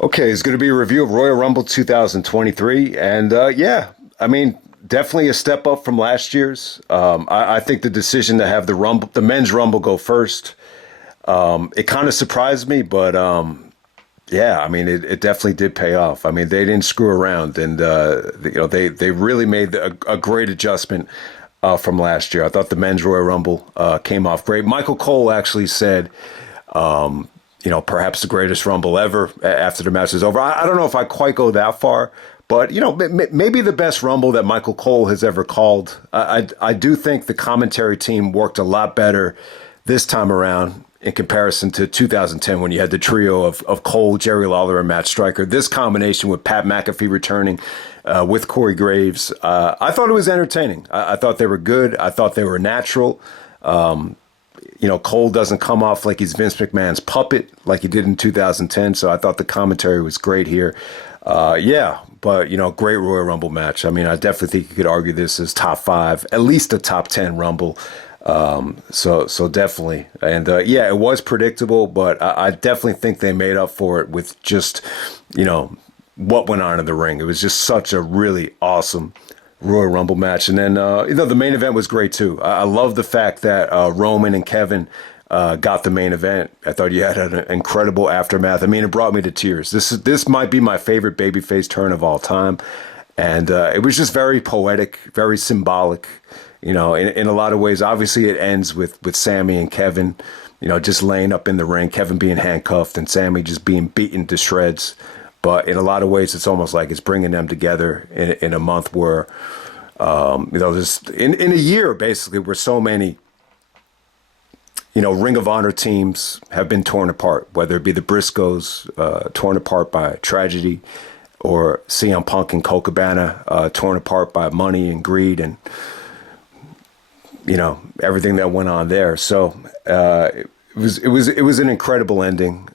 Okay, it's going to be a review of Royal Rumble 2023, and yeah, I mean, definitely a step up from last year's. I think the decision to have the men's Rumble go first, it kind of surprised me, but yeah, I mean, it definitely did pay off. I mean, they didn't screw around, and they really made a great adjustment from last year. I thought the men's Royal Rumble came off great. Michael Cole actually said. Perhaps the greatest Rumble ever after the match is over. I don't know if I quite go that far, but, maybe the best Rumble that Michael Cole has ever called. I do think the commentary team worked a lot better this time around in comparison to 2010 when you had the trio of Cole, Jerry Lawler, and Matt Stryker. This combination with Pat McAfee returning with Corey Graves, I thought it was entertaining. I thought they were good. I thought they were natural. Cole doesn't come off like he's Vince McMahon's puppet like he did in 2010. So I thought the commentary was great here. Yeah, but, great Royal Rumble match. I mean, I definitely think you could argue this as top 5, at least a top 10 Rumble. So definitely. And yeah, it was predictable, but I definitely think they made up for it with just, what went on in the ring. It was just such a really awesome Royal Rumble match. And then, the main event was great too. I love the fact that Roman and Kevin got the main event. I thought you had an incredible aftermath. I mean, it brought me to tears. This might be my favorite babyface turn of all time. And it was just very poetic, very symbolic, in a lot of ways. Obviously, it ends with Sammy and Kevin, just laying up in the ring, Kevin being handcuffed and Sammy just being beaten to shreds. But in a lot of ways, it's almost like it's bringing them together in a month where, just in a year, basically, where so many, Ring of Honor teams have been torn apart, whether it be the Briscoes torn apart by tragedy or CM Punk and Colt Cabana torn apart by money and greed and, everything that went on there. So it was an incredible ending.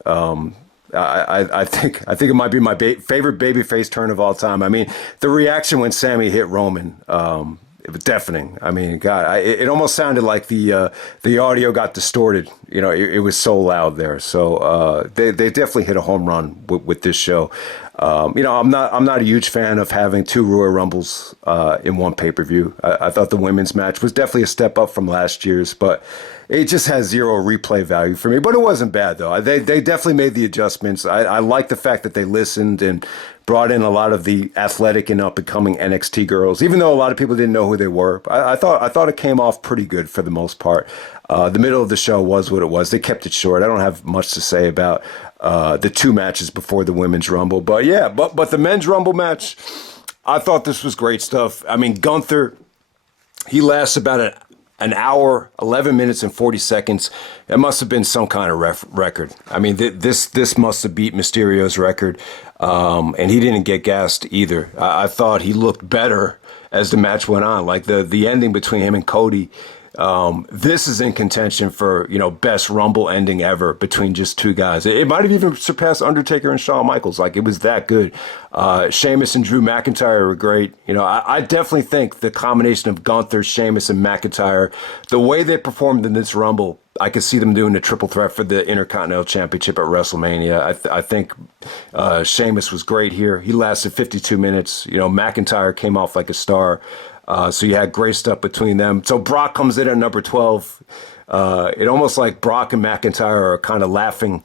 I think it might be my favorite babyface turn of all time. I mean, the reaction when Sammy hit Roman, it was deafening. I mean, God, it almost sounded like the audio got distorted. It was so loud there. So they definitely hit a home run with this show. I'm not a huge fan of having 2 Royal Rumbles in one pay-per-view. I thought the women's match was definitely a step up from last year's, but it just has zero replay value for me. But it wasn't bad, though. They definitely made the adjustments. I like the fact that they listened and brought in a lot of the athletic and up-and-coming NXT girls, even though a lot of people didn't know who they were. I thought it came off pretty good for the most part. The middle of the show was what it was. They kept it short. I don't have much to say about the 2 matches before the women's Rumble. But yeah, but the men's Rumble match, I thought this was great stuff. I mean, Gunther, he lasts about an hour, 11 minutes and 40 seconds. It must have been some kind of record. I mean, this must have beat Mysterio's record. And he didn't get gassed either. I thought he looked better as the match went on. Like the ending between him and Cody, this is in contention for, best Rumble ending ever between just 2 guys. It might have even surpassed Undertaker and Shawn Michaels. Like, it was that good. Sheamus and Drew McIntyre were great. I definitely think the combination of Gunther, Sheamus, and McIntyre, the way they performed in this Rumble, I could see them doing the triple threat for the Intercontinental Championship at WrestleMania. I think Sheamus was great here. He lasted 52 minutes. McIntyre came off like a star. So you had great stuff between them. So Brock comes in at number 12. It almost like Brock and McIntyre are kind of laughing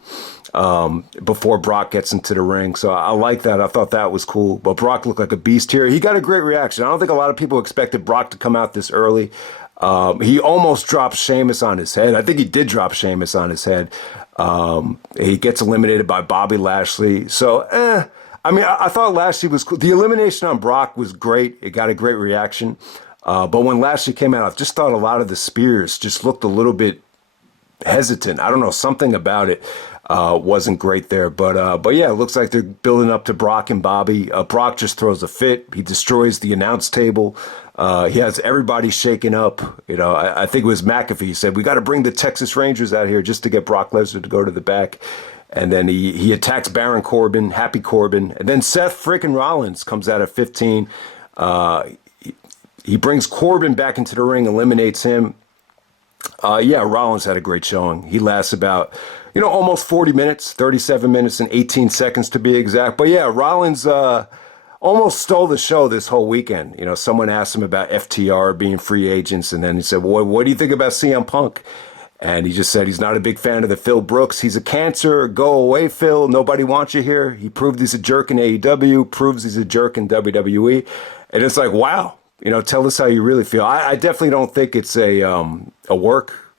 before Brock gets into the ring. So I like that. I thought that was cool. But Brock looked like a beast here. He got a great reaction. I don't think a lot of people expected Brock to come out this early. He almost dropped Sheamus on his head. I think he did drop Sheamus on his head. He gets eliminated by Bobby Lashley. So, I mean, I thought Lashley was cool. The elimination on Brock was great. It got a great reaction. But when Lashley came out, I just thought a lot of the spears just looked a little bit hesitant. I don't know, something about it wasn't great there. But yeah, it looks like they're building up to Brock and Bobby. Brock just throws a fit. He destroys the announce table. He has everybody shaken up. I think it was McAfee. He said, we got to bring the Texas Rangers out here just to get Brock Lesnar to go to the back. And then he attacks Baron Corbin, Happy Corbin. And then Seth freaking Rollins comes out at 15. He brings Corbin back into the ring, eliminates him. Yeah, Rollins had a great showing. He lasts about almost 40 minutes, 37 minutes and 18 seconds to be exact. But yeah, Rollins almost stole the show this whole weekend. Someone asked him about FTR being free agents, and then he said, well, what do you think about CM Punk? And he just said he's not a big fan of the Phil Brooks. He's a cancer. Go away, Phil. Nobody wants you here. He proved he's a jerk in AEW, proves he's a jerk in WWE. And it's like, wow, tell us how you really feel. I definitely don't think it's a work.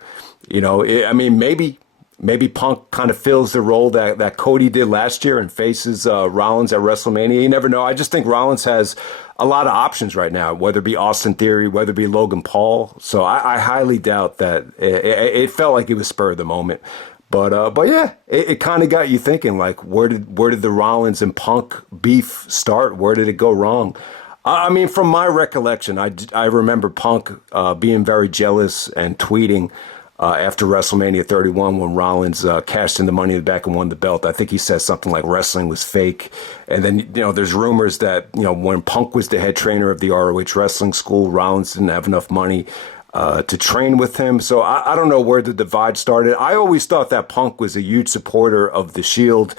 Maybe Punk kind of fills the role that Cody did last year and faces Rollins at WrestleMania. You never know. I just think Rollins has a lot of options right now, whether it be Austin Theory, whether it be Logan Paul. So I highly doubt that it felt like it was spur of the moment. But yeah, it kind of got you thinking, like, where did the Rollins and Punk beef start? Where did it go wrong? I mean, from my recollection, I remember Punk being very jealous and tweeting after WrestleMania 31 when Rollins cashed in the Money in the Bank and won the belt. I think he said something like wrestling was fake. And then, there's rumors that, when Punk was the head trainer of the ROH wrestling school, Rollins didn't have enough money to train with him. So I don't know where the divide started. I always thought that Punk was a huge supporter of the Shield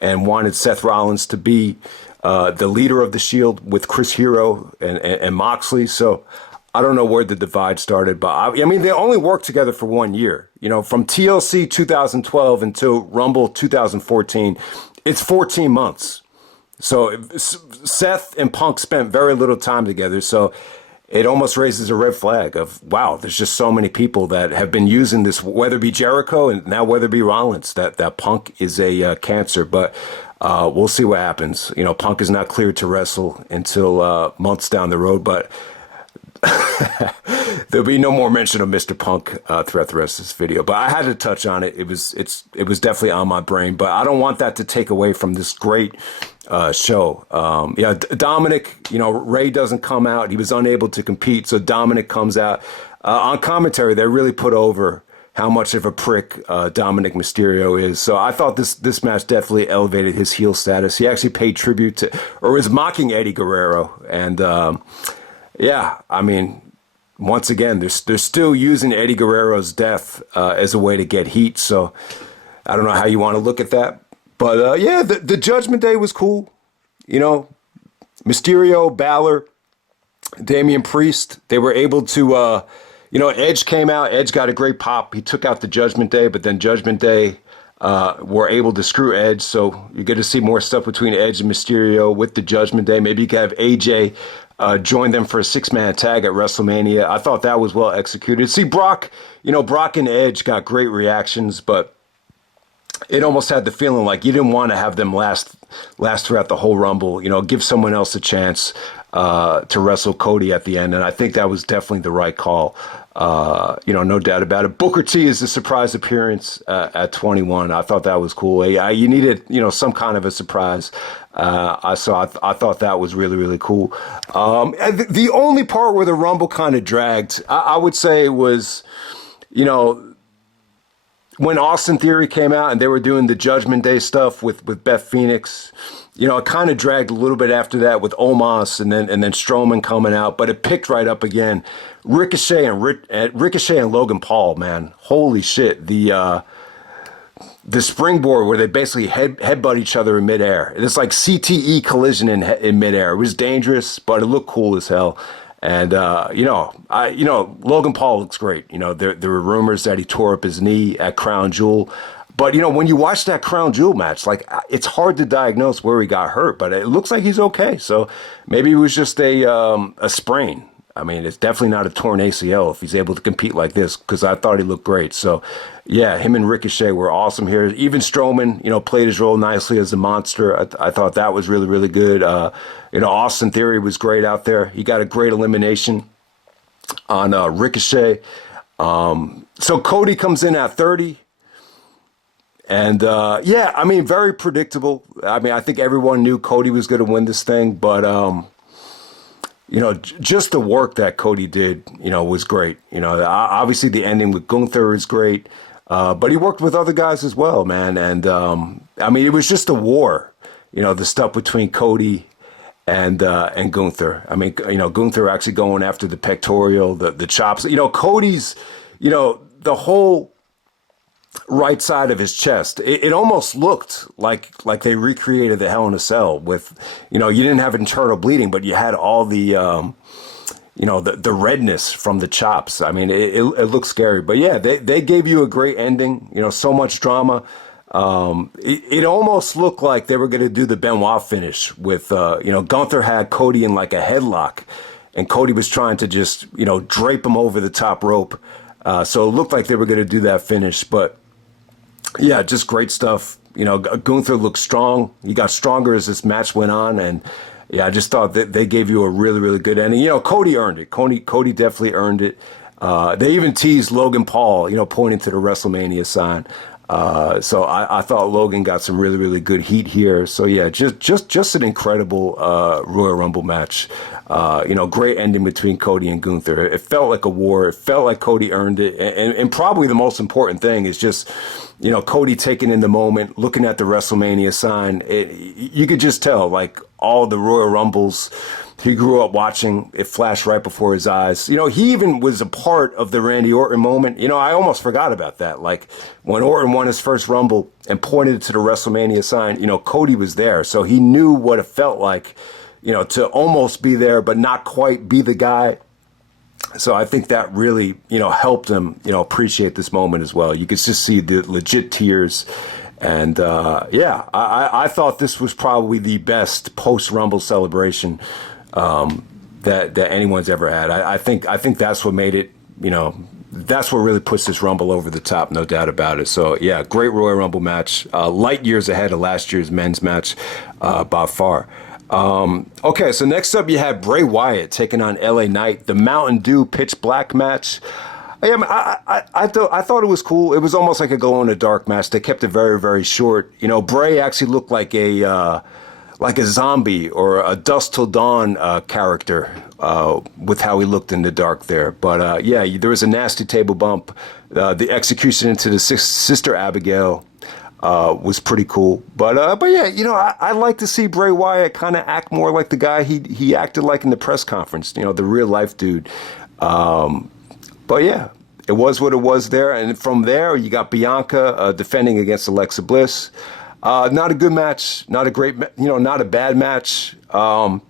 and wanted Seth Rollins to be the leader of the Shield with Chris Hero and Moxley. So I don't know where the divide started, but I mean, they only worked together for 1 year. From TLC 2012 until Rumble 2014, it's 14 months. So Seth and Punk spent very little time together. So it almost raises a red flag of, wow, there's just so many people that have been using this, whether it be Jericho and now whether it be Rollins, that Punk is a cancer. But we'll see what happens. Punk is not cleared to wrestle until months down the road, but there'll be no more mention of Mr. Punk throughout the rest of this video. But I had to touch on it. It was definitely on my brain. But I don't want that to take away from this great show. Dominic, Ray doesn't come out. He was unable to compete. So Dominic comes out. On commentary, they really put over how much of a prick Dominic Mysterio is. So I thought this match definitely elevated his heel status. He actually paid tribute to, or was mocking Eddie Guerrero. And yeah, I mean, once again, they're still using Eddie Guerrero's death as a way to get heat. So I don't know how you want to look at that. But yeah, the Judgment Day was cool. Mysterio, Balor, Damian Priest, they were able to, Edge came out. Edge got a great pop. He took out the Judgment Day, but then Judgment Day were able to screw Edge. So you get to see more stuff between Edge and Mysterio with the Judgment Day. Maybe you could have AJ join them for a 6-man tag at WrestleMania. I thought that was well executed. See, Brock and Edge got great reactions, but it almost had the feeling like you didn't want to have them last throughout the whole Rumble. Give someone else a chance to wrestle Cody at the end, and I think that was definitely the right call. No doubt about it. Booker T is a surprise appearance at 21. I thought that was cool. You needed, some kind of a surprise. I thought that was really, really cool. The only part where the Rumble kind of dragged, I would say, was, when Austin Theory came out and they were doing the Judgment Day stuff with Beth Phoenix. It kind of dragged a little bit after that with Omos and then Strowman coming out, but it picked right up again. Ricochet and Logan Paul, man, holy shit! The springboard where they basically headbutt each other in midair. It's like CTE collision in midair. It was dangerous, but it looked cool as hell. And Logan Paul looks great. There were rumors that he tore up his knee at Crown Jewel. But, when you watch that Crown Jewel match, like, it's hard to diagnose where he got hurt, but it looks like he's okay. So maybe it was just a sprain. I mean, it's definitely not a torn ACL if he's able to compete like this, because I thought he looked great. So, yeah, him and Ricochet were awesome here. Even Strowman, played his role nicely as a monster. I thought that was really, really good. Austin Theory was great out there. He got a great elimination on Ricochet. So Cody comes in at 30. And, very predictable. I mean, I think everyone knew Cody was going to win this thing. But, just the work that Cody did, was great. Obviously the ending with Gunther is great. But he worked with other guys as well, man. And, it was just a war, the stuff between Cody and Gunther. I mean, Gunther actually going after the pectoral, the chops. Cody's, the whole right side of his chest. It almost looked like they recreated the Hell in a Cell with, you didn't have internal bleeding, but you had all the, the redness from the chops. I mean, it looked scary. But yeah, they gave you a great ending, so much drama. It almost looked like they were going to do the Benoit finish with, Gunther had Cody in like a headlock, and Cody was trying to just, drape him over the top rope. So it looked like they were going to do that finish, but yeah, just great stuff. Gunther looked strong. He got stronger as this match went on, and yeah, I just thought that they gave you a really, really good ending. Cody earned it. Cody definitely earned it. They even teased Logan Paul, pointing to the WrestleMania sign. So I thought Logan got some really, really good heat here. So yeah, just an incredible Royal Rumble match. Great ending between Cody and Gunther. It felt like a war. It felt like Cody earned it. And probably the most important thing is just, Cody taking in the moment, looking at the WrestleMania sign. You could just tell, like, all the Royal Rumbles he grew up watching, it flashed right before his eyes. He even was a part of the Randy Orton moment. I almost forgot about that. Like, when Orton won his first Rumble and pointed to the WrestleMania sign, Cody was there. So he knew what it felt like, to almost be there, but not quite be the guy. So I think that really, helped him, appreciate this moment as well. You could just see the legit tears. And yeah, I thought this was probably the best post-Rumble celebration that anyone's ever had. I think that's what made it, that's what really puts this Rumble over the top, no doubt about it. So yeah, great Royal Rumble match, light years ahead of last year's men's match, by far. Okay, so next up you had Bray Wyatt taking on LA Knight, the Mountain Dew Pitch Black match. I thought it was cool. It was almost like a glow in the dark match. They kept it very, very short. Bray actually looked like a zombie or a Dusk Till Dawn character with how he looked in the dark there. But yeah, there was a nasty table bump. The execution into the Sister Abigail was pretty cool. But yeah, I like to see Bray Wyatt kind of act more like the guy he acted like in the press conference. The real life dude. But yeah, it was what it was there. And from there, you got Bianca defending against Alexa Bliss. Not a good match, not a great, not a bad match. You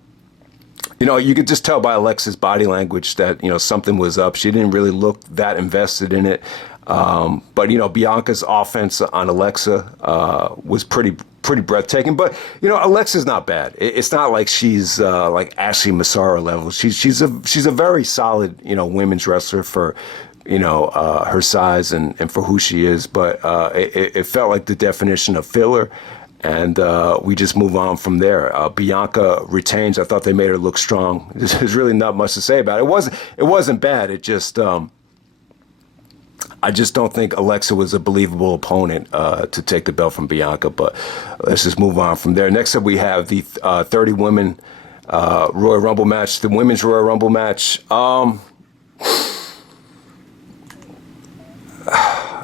could just tell by Alexa's body language that, something was up. She didn't really look that invested in it. But Bianca's offense on Alexa was pretty breathtaking. But Alexa's not bad. It's not like she's like Ashley Massaro level. She's a very solid women's wrestler for her size and for who she is. But it felt like the definition of filler. And we just move on from there. Bianca retains. I thought they made her look strong. There's really not much to say about it. It wasn't bad. It just I just don't think Alexa was a believable opponent to take the belt from Bianca. But let's just move on from there. Next up, we have the 30 women Royal Rumble match, the women's Royal Rumble match. All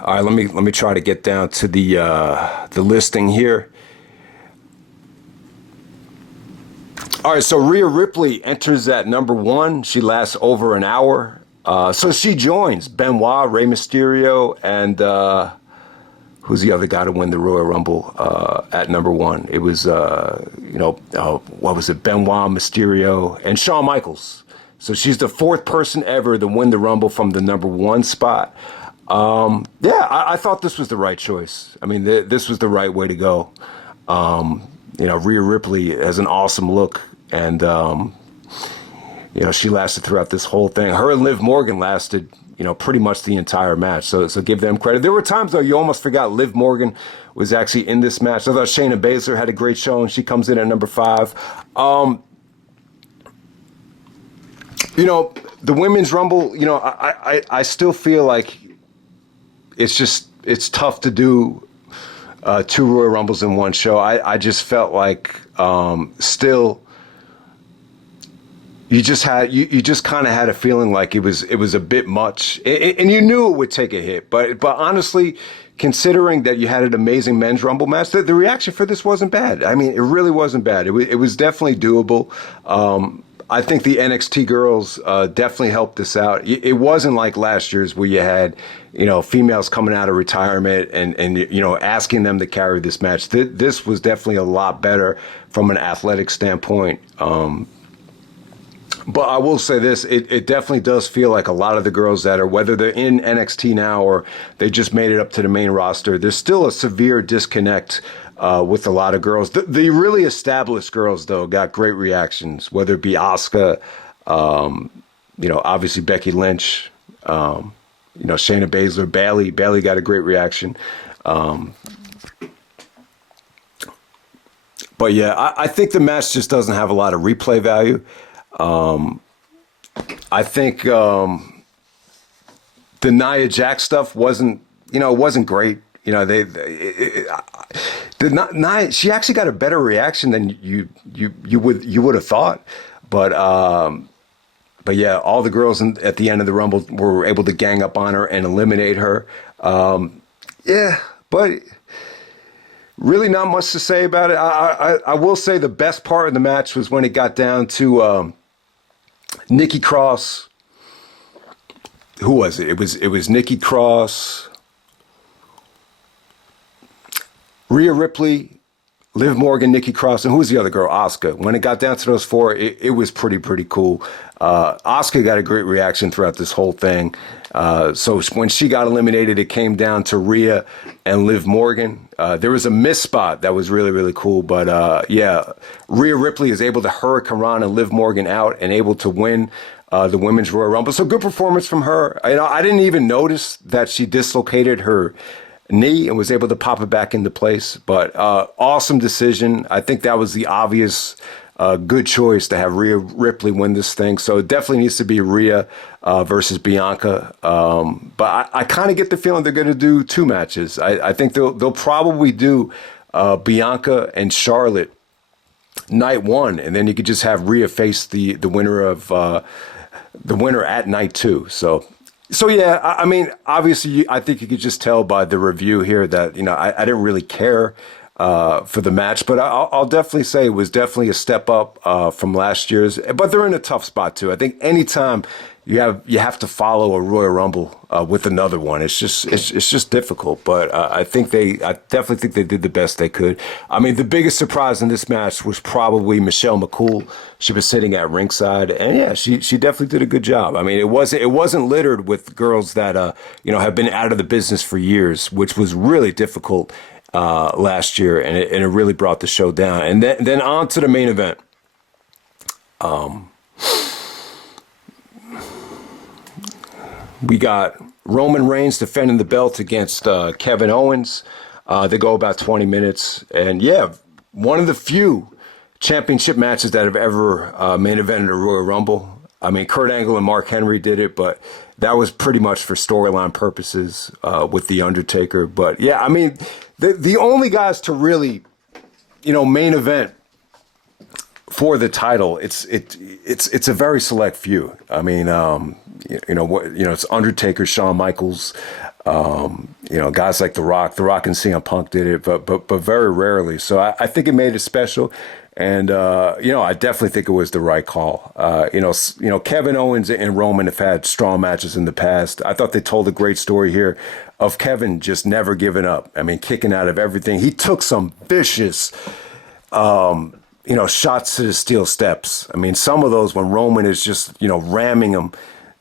right, let me try to get down to the listing here. All right, so Rhea Ripley enters at number 1. She lasts over an hour. So she joins Benoit, Rey Mysterio, and who's the other guy to win the Royal Rumble at number 1? It was, what was it? Benoit, Mysterio, and Shawn Michaels. So she's the 4th person ever to win the Rumble from the number 1 spot. Yeah, I thought this was the right choice. I mean, this was the right way to go. Rhea Ripley has an awesome look, and she lasted throughout this whole thing. Her and Liv Morgan lasted, pretty much the entire match. So give them credit. There were times, though, you almost forgot Liv Morgan was actually in this match. I thought Shayna Baszler had a great show, and she comes in at number 5. The Women's Rumble, I still feel like it's tough to do 2 Royal Rumbles in one show. I just felt like still you just kind of had a feeling like it was a bit much, and you knew it would take a hit. But honestly, considering that you had an amazing men's Rumble match, the reaction for this wasn't bad. I mean, it really wasn't bad. It was definitely doable. I think the NXT girls definitely helped this out. It wasn't like last year's where you had, females coming out of retirement and asking them to carry this match. This was definitely a lot better from an athletic standpoint. But I will say this, it definitely does feel like a lot of the girls that are, whether they're in NXT now or they just made it up to the main roster, there's still a severe disconnect with a lot of girls. The really established girls, though, got great reactions, whether it be Asuka, obviously Becky Lynch, Shayna Baszler, Bayley. Bayley got a great reaction. But yeah, I think the match just doesn't have a lot of replay value. I think the Nia Jack stuff wasn't great. Nia, she actually got a better reaction than you would have thought. But yeah, all the girls at the end of the Rumble were able to gang up on her and eliminate her. Yeah, but really not much to say about it. I will say the best part of the match was when it got down to Nikki Cross. Who was it? It was Nikki Cross, Rhea Ripley, Liv Morgan, Nikki Cross, and who was the other girl? Asuka. When it got down to those four, it was pretty cool. Asuka got a great reaction throughout this whole thing. So when she got eliminated, it came down to Rhea and Liv Morgan. There was a miss spot that was really cool. But yeah, Rhea Ripley is able to hurricane and Liv Morgan out and able to win the Women's Royal Rumble. So good performance from her. I didn't even notice that she dislocated her knee and was able to pop it back into place. But awesome decision. I think that was the obvious good choice to have Rhea Ripley win this thing. So it definitely needs to be Rhea versus Bianca. But I kind of get the feeling they're going to do two matches. I think they'll probably do Bianca and Charlotte night one, and then you could just have Rhea face the winner of the winner at night two. So yeah, I mean, obviously, I think you could just tell by the review here that, I didn't really care for the match, but I'll definitely say it was definitely a step up from last year's. But they're in a tough spot too. I think anytime you have to follow a Royal Rumble with another one, it's just difficult. But I definitely think they did the best they could. I mean, the biggest surprise in this match was probably Michelle McCool. She was sitting at ringside, and yeah, she definitely did a good job. I mean, it wasn't littered with girls that have been out of the business for years, which was really difficult last year, and it really brought the show down. And then on to the main event. We got Roman Reigns defending the belt against Kevin Owens. They go about 20 minutes. And yeah, one of the few championship matches that have ever main evented a Royal Rumble. I mean, Kurt Angle and Mark Henry did it, but that was pretty much for storyline purposes with The Undertaker. But yeah, I mean, the only guys to really, main event for the title, it's a very select few. I mean, it's Undertaker, Shawn Michaels, guys like The Rock. The Rock and CM Punk did it, but very rarely. So I think it made it special, and I definitely think it was the right call. Kevin Owens and Roman have had strong matches in the past. I thought they told a great story here of Kevin just never giving up. I mean, kicking out of everything. He took some vicious shots to the steel steps. I mean, some of those when Roman is just, ramming him,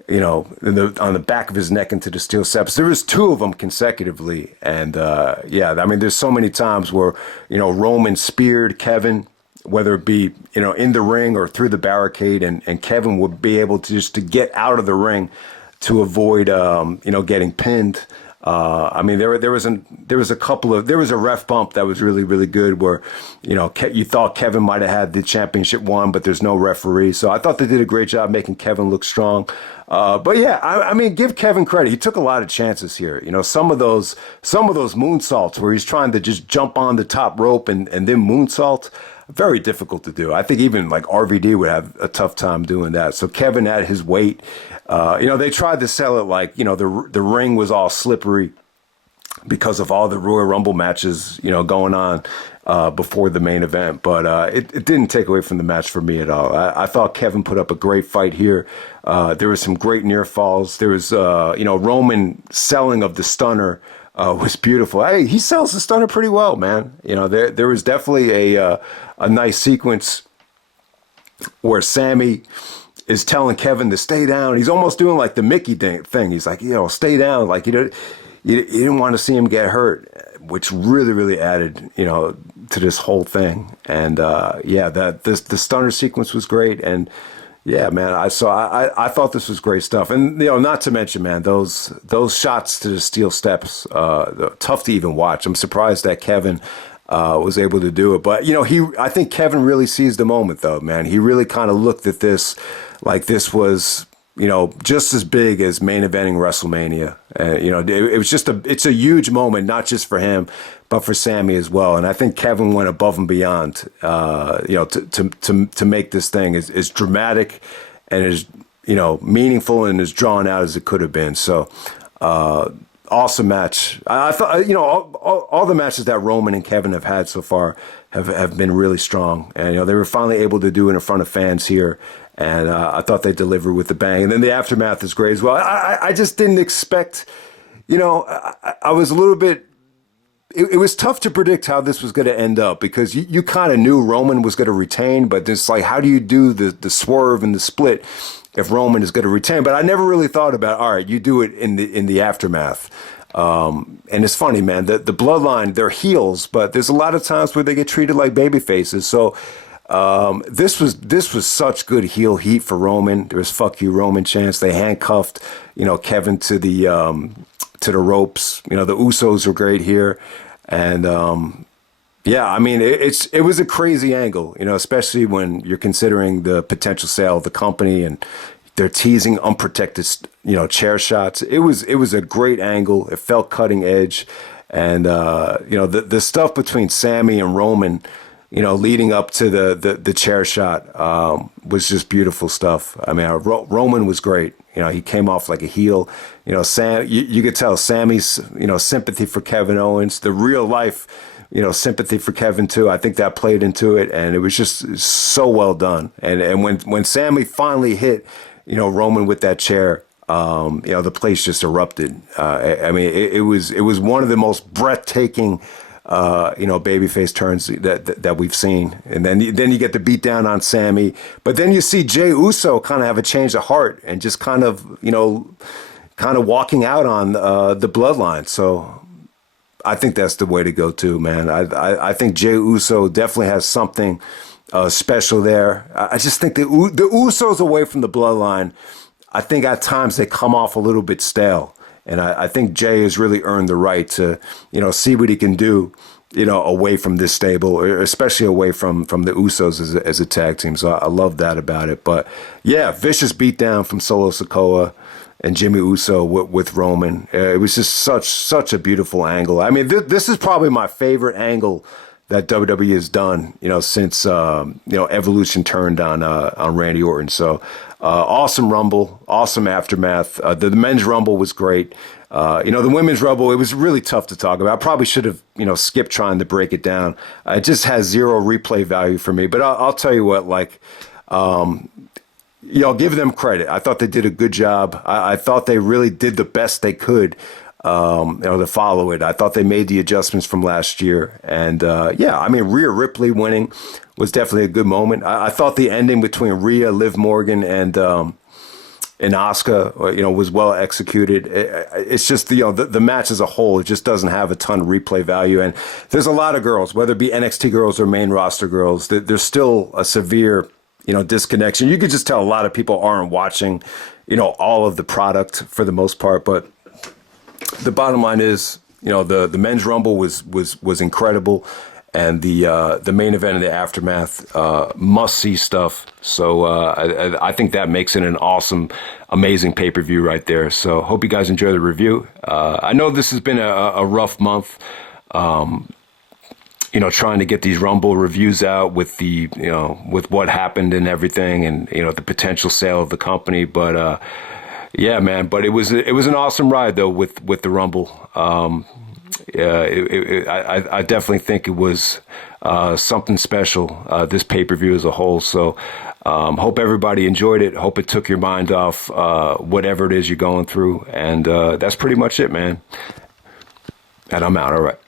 on the back of his neck into the steel steps. There was two of them consecutively. And, there's so many times where, Roman speared Kevin, whether it be, in the ring or through the barricade, and Kevin would be able to get out of the ring to avoid, getting pinned. There was a ref bump that was really good where, you thought Kevin might have had the championship won, but there's no referee. So I thought they did a great job making Kevin look strong. But yeah, I mean, give Kevin credit. He took a lot of chances here. Some of those moonsaults where he's trying to just jump on the top rope and then moonsault, very difficult to do. I think even like RVD would have a tough time doing that. So Kevin at his weight, they tried to sell it like, the ring was all slippery, because of all the Royal Rumble matches, going on before the main event. But it didn't take away from the match for me at all. I thought Kevin put up a great fight here. There was some great near falls. There was, Roman selling of the stunner was beautiful. Hey, he sells the stunner pretty well, man. There was definitely a nice sequence where Sammy is telling Kevin to stay down. He's almost doing like the Mickey thing. He's like, stay down. Like, you didn't want to see him get hurt, which really, really added, to this whole thing. And the stunner sequence was great. And yeah, man, I thought this was great stuff. And not to mention, man, those shots to the steel steps, tough to even watch. I'm surprised that Kevin was able to do it. But I think Kevin really seized the moment, though, man. He really kind of looked at this like this was, just as big as main eventing WrestleMania. It was it's a huge moment, not just for him, but for Sammy as well. And I think Kevin went above and beyond, to make this thing as dramatic and as, meaningful and as drawn out as it could have been. So, awesome match. I thought, all the matches that Roman and Kevin have had so far have been really strong. And, they were finally able to do it in front of fans here. And I thought they delivered with the bang. And then the aftermath is great as well. I just didn't expect, I was a little bit, it was tough to predict how this was going to end up because you kind of knew Roman was going to retain, but it's like, how do you do the swerve and the split if Roman is going to retain? But I never really thought about, all right, you do it in the aftermath. And it's funny, man, the Bloodline, they're heels, but there's a lot of times where they get treated like baby faces. So, this was such good heel heat for Roman. There was "fuck you, Roman" chants. They handcuffed, Kevin to the ropes. The Usos were great here, and it was a crazy angle. Especially when you're considering the potential sale of the company and they're teasing unprotected, chair shots. It was a great angle. It felt cutting edge, and the stuff between Sammy and Roman, leading up to the chair shot, was just beautiful stuff. I mean, Roman was great. He came off like a heel. Sam, you could tell Sammy's, sympathy for Kevin Owens, the real life, sympathy for Kevin too. I think that played into it, and it was just so well done. And when Sammy finally hit, Roman with that chair, the place just erupted. It was one of the most breathtaking babyface turns that we've seen. And then you get the beat down on Sammy, but then you see Jey Uso kind of have a change of heart and just kind of walking out on the Bloodline. So I think that's the way to go too, man. I think Jey Uso definitely has something special there. I just think the Usos away from the Bloodline, I think at times they come off a little bit stale. And I think Jay has really earned the right to, see what he can do, away from this stable, or especially away from the Usos as a tag team. So I love that about it. But yeah, vicious beatdown from Solo Sikoa and Jimmy Uso with Roman. It was just such a beautiful angle. I mean, this is probably my favorite angle that WWE has done, since Evolution turned on Randy Orton. So awesome Rumble, awesome aftermath. The men's Rumble was great. The women's Rumble, it was really tough to talk about. I probably should have skipped trying to break it down. It just has zero replay value for me. But I'll tell you what, give them credit. I thought they did a good job. I thought they really did the best they could. To follow it. I thought they made the adjustments from last year. And Rhea Ripley winning was definitely a good moment. I thought the ending between Rhea, Liv Morgan, and Asuka, was well executed. It's just, the match as a whole, it just doesn't have a ton of replay value. And there's a lot of girls, whether it be NXT girls or main roster girls, there's still a severe, disconnection. You could just tell a lot of people aren't watching, all of the product for the most part. But the bottom line is, the men's Rumble was incredible, and the main event and the aftermath, must see stuff. So I think that makes it an awesome, amazing pay-per-view right there. So hope you guys enjoy the review. I know this has been a rough month, trying to get these Rumble reviews out with with what happened and everything, and the potential sale of the company, but. Yeah, man, but it was an awesome ride though with the Rumble. I definitely think it was something special, this pay-per-view as a whole. So hope everybody enjoyed it. Hope it took your mind off whatever it is you're going through. And that's pretty much it, man. And I'm out. All right.